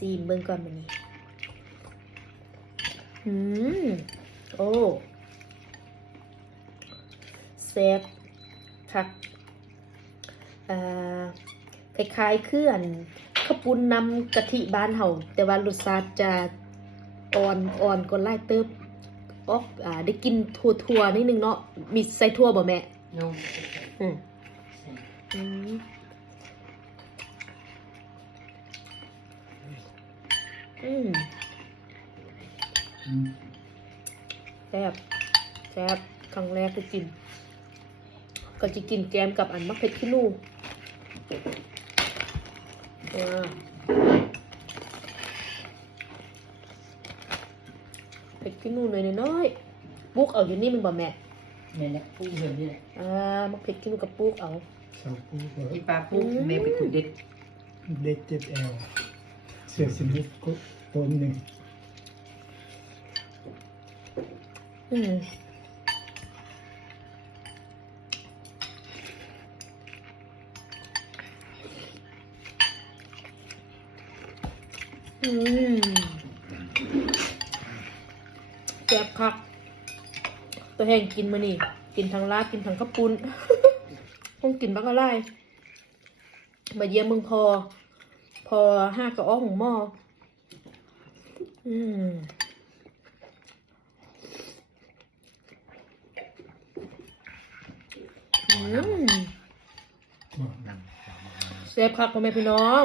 ซีมเบิ่งก่อนมันนี่โอ้แซ่บค่ะคล้ายๆคืออันข้าวปุ้นน้ำกะทิบ้านเฮาแต่ว่ารสชาติจะอ่อนกว่าหลายเติบออกได้กินทั่วๆนิดนึงเนาะมีใส่ทั่วบ่แม่ No. อืมแซ่บครั้งแรกก็กินแกมกับอันมะเขือขี้นูเผ็ดขี้นูน้อยๆปุ๊กเอาอยู่นี่มันบ่แม่ Men det får vi det. มะเขือขี้นูกับปุ๊กเอา สองปูก็ I bara på med på det. เล็กเจ็ดแอลเสือสิบุกก็ต้นหนึ่ง แซ่บคักตัวแห้งกินมานี่กินทั้งลาบกินทั้งข้าวปุ้น คงกินบักอะไรมาเยี่ยมมึงพอห้ากระอ้อของหม้อแซ่บคักพ่อแม่พี่น้อง